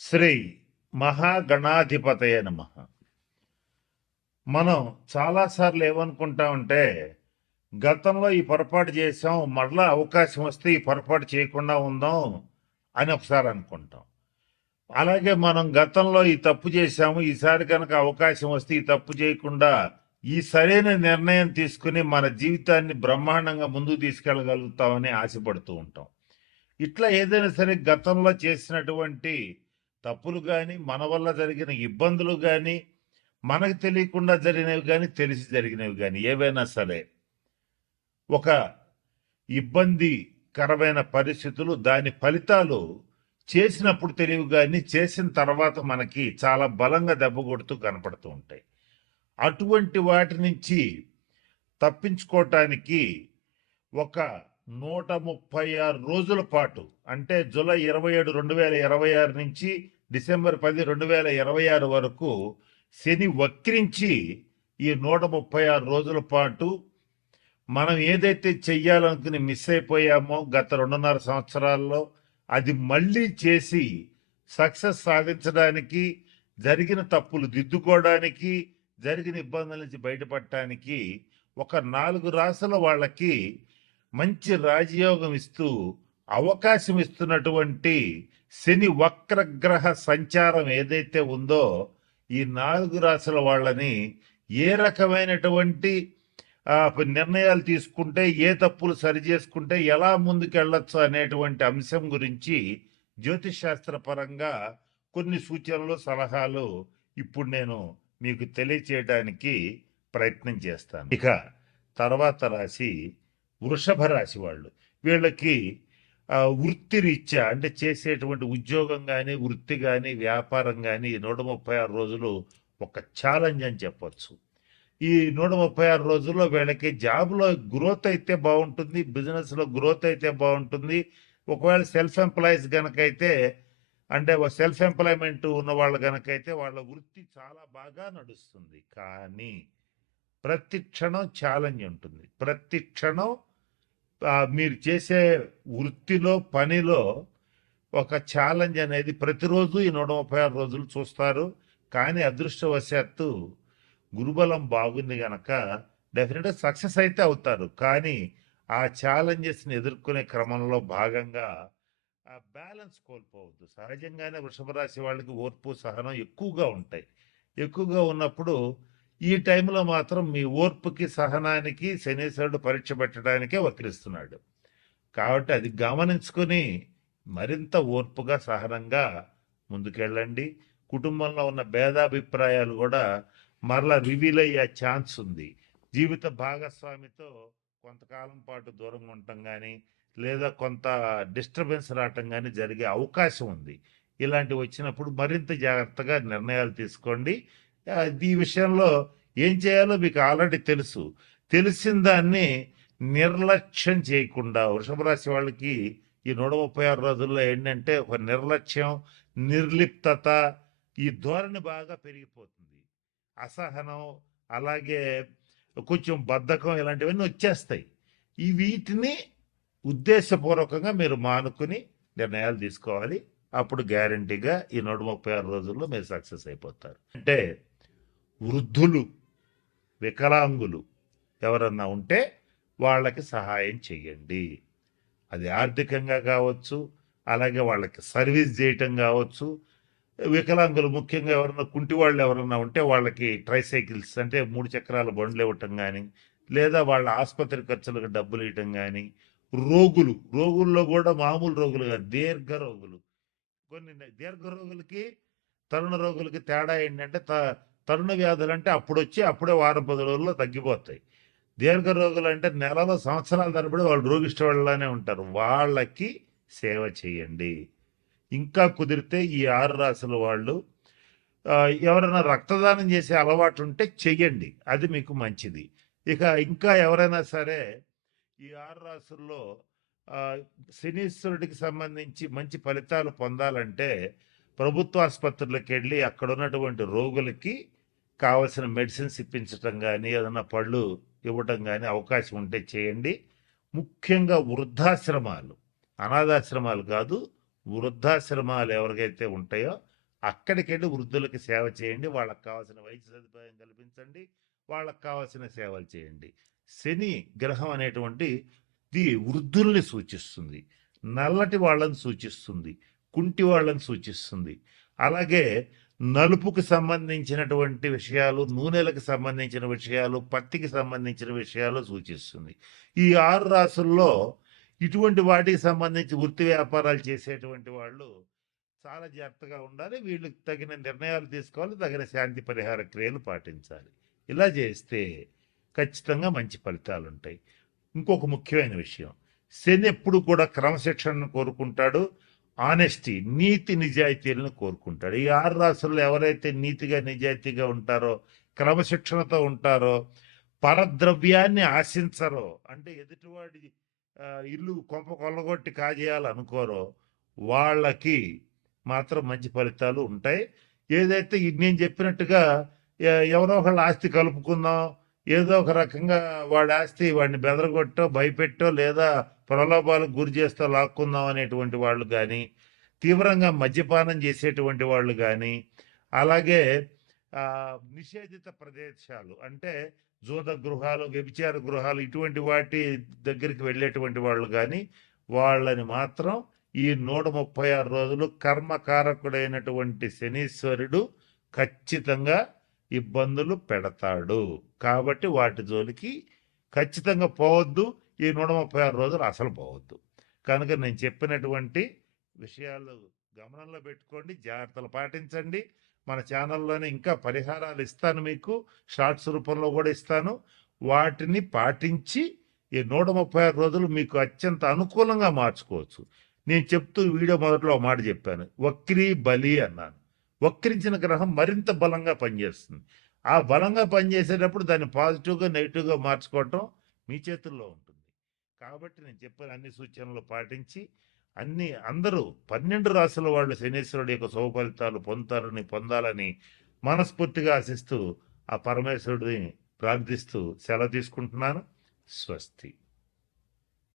శ్రీ మహాగణాధిపతయ నమః. మనం చాలాసార్లు ఏమనుకుంటామంటే, గతంలో ఈ పొరపాటు చేసాం, మరలా అవకాశం వస్తే ఈ పొరపాటు చేయకుండా ఉందాం అని ఒకసారి అనుకుంటాం. అలాగే మనం గతంలో ఈ తప్పు చేశాము, ఈసారి కనుక అవకాశం వస్తే ఈ తప్పు చేయకుండా ఈ సరైన నిర్ణయం తీసుకుని మన జీవితాన్ని బ్రహ్మాండంగా ముందుకు తీసుకెళ్ళగలుగుతామని ఆశపడుతూ ఉంటాం. ఇట్లా ఏదైనా సరే గతంలో చేసినటువంటి తప్పులు కానీ, మన వల్ల జరిగిన ఇబ్బందులు కానీ, మనకు తెలియకుండా జరిగినవి కానీ, తెలిసి జరిగినవి కానీ ఏవైనా సరే ఒక ఇబ్బందికరమైన పరిస్థితులు, దాని ఫలితాలు చేసినప్పుడు తెలియవు కానీ చేసిన తర్వాత మనకి చాలా బలంగా దెబ్బ కొడుతూ కనపడుతూ ఉంటాయి. అటువంటి వాటి నుంచి తప్పించుకోవటానికి ఒక 136 రోజుల పాటు, అంటే జూలై 27, 2026 నుంచి డిసెంబర్ 10, 2026 వరకు శని వక్రించి ఈ 136 రోజుల పాటు మనం ఏదైతే చెయ్యాలనుకుని మిస్ అయిపోయామో గత 2.5 సంవత్సరాల్లో, అది మళ్ళీ చేసి సక్సెస్ సాధించడానికి, జరిగిన తప్పులు దిద్దుకోవడానికి, జరిగిన ఇబ్బందుల నుంచి బయటపడటానికి ఒక 4 రాసుల వాళ్ళకి మంచి రాజయోగం ఇస్తూ అవకాశం ఇస్తున్నటువంటి శని వక్రగ్రహ సంచారం ఏదైతే ఉందో, ఈ 4 రాసుల వాళ్ళని ఏ రకమైనటువంటి నిర్ణయాలు తీసుకుంటే, ఏ తప్పులు సరి చేసుకుంటే ఎలా ముందుకెళ్ళొచ్చు అనేటువంటి అంశం గురించి జ్యోతిష్ శాస్త్ర పరంగా కొన్ని సూచనలు, సలహాలు ఇప్పుడు నేను మీకు తెలియచేయడానికి ప్రయత్నం చేస్తాను. ఇక తర్వాత రాశి వృషభ రాశి వాళ్ళు. వీళ్ళకి వృత్తిరీత్యా, అంటే చేసేటువంటి ఉద్యోగం కానీ, వృత్తి కానీ, వ్యాపారం కానీ 136 రోజులు ఒక ఛాలెంజ్ అని చెప్పొచ్చు. ఈ 136 రోజుల్లో వీళ్ళకి జాబ్లో గ్రోత్ అయితే బాగుంటుంది, బిజినెస్లో గ్రోత్ అయితే బాగుంటుంది. ఒకవేళ సెల్ఫ్ ఎంప్లాయీస్ కనుకైతే, అంటే సెల్ఫ్ ఎంప్లాయ్మెంట్ ఉన్న వాళ్ళు కనుకైతే వాళ్ళ వృత్తి చాలా బాగా నడుస్తుంది. కానీ ప్రతి క్షణం ఛాలెంజ్ ఉంటుంది. ప్రతి క్షణం మీరు చేసే వృత్తిలో, పనిలో ఒక ఛాలెంజ్ అనేది ప్రతిరోజు ఈ 136 రోజులు చూస్తారు. కానీ అదృష్టవశాత్తు గురుబలం బాగుంది గనక డెఫినెట్గా సక్సెస్ అయితే అవుతారు. కానీ ఆ ఛాలెంజెస్ని ఎదుర్కొనే క్రమంలో భాగంగా బ్యాలెన్స్ కోల్పోవద్దు. సహజంగానే వృషభ రాశి వాళ్ళకి ఓర్పు, సహనం ఎక్కువగా ఉంటాయి. ఎక్కువగా ఉన్నప్పుడు ఈ టైంలో మాత్రం మీ ఓర్పుకి, సహనానికి శనీశ్వరుడు పరీక్ష పెట్టడానికే వక్రిస్తున్నాడు. కాబట్టి అది గమనించుకొని మరింత ఓర్పుగా, సహనంగా ముందుకెళ్ళండి. కుటుంబంలో ఉన్న భేదాభిప్రాయాలు కూడా మరలా రివీల్ అయ్యే ఛాన్స్ ఉంది. జీవిత భాగస్వామితో కొంతకాలం పాటు దూరంగా ఉండటం కానీ, లేదా కొంత డిస్టర్బెన్స్ రావటం కానీ జరిగే అవకాశం ఉంది. ఇలాంటివి వచ్చినప్పుడు మరింత జాగ్రత్తగా నిర్ణయాలు తీసుకోండి. ఈ విషయంలో ఏం చేయాలో మీకు ఆల్రెడీ తెలుసు. తెలిసిన దాన్ని నిర్లక్ష్యం చేయకుండా, వృషభ రాశి వాళ్ళకి ఈ 136 రోజుల్లో ఏంటంటే ఒక నిర్లక్ష్యం, నిర్లిప్తత, ఈ ధోరణి బాగా పెరిగిపోతుంది. అసహనం, అలాగే కొంచెం బద్ధకం, ఇలాంటివన్నీ వచ్చేస్తాయి. ఈ వీటిని ఉద్దేశపూర్వకంగా మీరు మానుకుని నిర్ణయాలు తీసుకోవాలి. అప్పుడు గ్యారంటీగా ఈ 136 రోజుల్లో మీరు సక్సెస్ అయిపోతారు. అంటే వృద్ధులు, వికలాంగులు ఎవరన్నా ఉంటే వాళ్ళకి సహాయం చేయండి. అది ఆర్థికంగా కావచ్చు, అలాగే వాళ్ళకి సర్వీస్ చేయటం కావచ్చు. వికలాంగులు ముఖ్యంగా ఎవరన్నా కుంటి వాళ్ళు ఎవరన్నా ఉంటే వాళ్ళకి ట్రైసైకిల్స్, అంటే 3 చక్రాల బండ్లు ఇవ్వటం కానీ, లేదా వాళ్ళ ఆసుపత్రి ఖర్చులకు డబ్బులు ఇవ్వటం కానీ. రోగుల్లో కూడా మామూలు రోగులు కాదు, దీర్ఘ రోగులు. కొన్ని దీర్ఘ రోగులకి, తరుణ రోగులకి తేడా ఏంటంటే, తరుణ వ్యాధులు అంటే అప్పుడే వారం 10 రోజుల్లో తగ్గిపోతాయి. దీర్ఘ రోగులు అంటే నెలలో, సంవత్సరాల తరబడి వాళ్ళు రోగిష్ట వాళ్ళనే ఉంటారు. వాళ్ళకి సేవ చేయండి. ఇంకా కుదిరితే ఈ 6 రాసుల వాళ్ళు ఎవరైనా రక్తదానం చేసే అలవాటు ఉంటే చెయ్యండి, అది మీకు మంచిది. ఇక ఇంకా ఎవరైనా సరే ఈ 6 రాసుల్లో శనీశ్వరుడికి సంబంధించి మంచి ఫలితాలు పొందాలంటే ప్రభుత్వ ఆసుపత్రులకు వెళ్ళి అక్కడ ఉన్నటువంటి రోగులకి కావలసిన మెడిసిన్స్ ఇప్పించటం కానీ, ఏదైనా పళ్ళు ఇవ్వటం కానీ అవకాశం ఉంటే చేయండి. ముఖ్యంగా వృద్ధాశ్రమాలు, అనాథాశ్రమాలు కాదు, వృద్ధాశ్రమాలు ఎవరికైతే ఉంటాయో అక్కడికెళ్ళి వృద్ధులకి సేవ చేయండి. వాళ్ళకి కావాల్సిన వైద్య సదుపాయం కల్పించండి. వాళ్ళకి కావాల్సిన సేవలు చేయండి. శని గ్రహం అనేటువంటిది వృద్ధుల్ని సూచిస్తుంది. నల్లటి వాళ్ళని సూచిస్తుంది. కుంటి వాళ్ళని సూచిస్తుంది. అలాగే నలుపుకి సంబంధించినటువంటి విషయాలు, నూనెలకు సంబంధించిన విషయాలు, పత్తికి సంబంధించిన విషయాలు సూచిస్తుంది. ఈ 6 రాసుల్లో ఇటువంటి వాటికి సంబంధించి వృత్తి వ్యాపారాలు చేసేటువంటి వాళ్ళు చాలా జాగ్రత్తగా ఉండాలి. వీళ్ళకి తగిన నిర్ణయాలు తీసుకోవాలి. తగిన శాంతి పరిహార క్రియలు పాటించాలి. ఇలా చేస్తే ఖచ్చితంగా మంచి ఫలితాలుంటాయి. ఇంకొక ముఖ్యమైన విషయం, శని ఎప్పుడు కూడా క్రమశిక్షణను కోరుకుంటాడు. ఆనెస్టీ, నీతి నిజాయితీలను కోరుకుంటాడు. ఈ 6 రాసుల్లో ఎవరైతే నీతిగా నిజాయితీగా ఉంటారో, క్రమశిక్షణతో ఉంటారో, పరద్రవ్యాన్ని ఆశించరో, అంటే ఎదుటివాడి ఇల్లు కొంప కొల్లగొట్టి కాజేయాలనుకోరో, వాళ్ళకి మాత్రం మంచి ఫలితాలు ఉంటాయి. ఏదైతే నేను చెప్పినట్టుగా ఎవరో ఒకళ్ళ ఆస్తి కలుపుకుందాం, ఏదో ఒక రకంగా వాడి ఆస్తి వాడిని బెదరగొట్టో, భయపెట్టో, లేదా ప్రలోభాలకు గురి చేస్తూ లాక్కుందాం అనేటువంటి వాళ్ళు కానీ, తీవ్రంగా మద్యపానం చేసేటువంటి వాళ్ళు కానీ, అలాగే నిషేధిత ప్రదేశాలు అంటే జూద గృహాలు, వ్యభిచార గృహాలు, ఇటువంటి వాటి దగ్గరికి వెళ్ళేటువంటి వాళ్ళు కానీ, వాళ్ళని మాత్రం ఈ 136 రోజులు కర్మకారకుడైనటువంటి శనీశ్వరుడు ఖచ్చితంగా ఇబ్బందులు పెడతాడు. కాబట్టి వాటి జోలికి ఖచ్చితంగా పోవద్దు. ఈ 136 రోజులు అసలు పోవద్దు. కనుక నేను చెప్పినటువంటి విషయాలు గమనంలో పెట్టుకోండి, జాగ్రత్తలు పాటించండి. మన ఛానల్లోనే ఇంకా పరిహారాలు ఇస్తాను, మీకు షార్ట్స్ రూపంలో కూడా ఇస్తాను. వాటిని పాటించి ఈ 136 రోజులు మీకు అత్యంత అనుకూలంగా మార్చుకోవచ్చు. నేను చెప్తూ వీడియో మొదట్లో ఒక మాట చెప్పాను, వక్రీ బలి అన్నాను. వక్రించిన గ్రహం మరింత బలంగా పనిచేస్తుంది. ఆ బలంగా పనిచేసేటప్పుడు దాన్ని పాజిటివ్గా నెగిటివ్గా మార్చుకోవటం మీ చేతుల్లో ఉంటుంది. కాబట్టి నేను చెప్పిన అన్ని సూచనలు పాటించి అందరూ 12 రాసుల వాళ్ళు శనీశ్వరుడు యొక్క శుభ ఫలితాలు పొందాలని మనస్ఫూర్తిగా ఆశిస్తూ ఆ పరమేశ్వరుడిని ప్రార్థిస్తూ సెలవు తీసుకుంటున్నాను. స్వస్తి.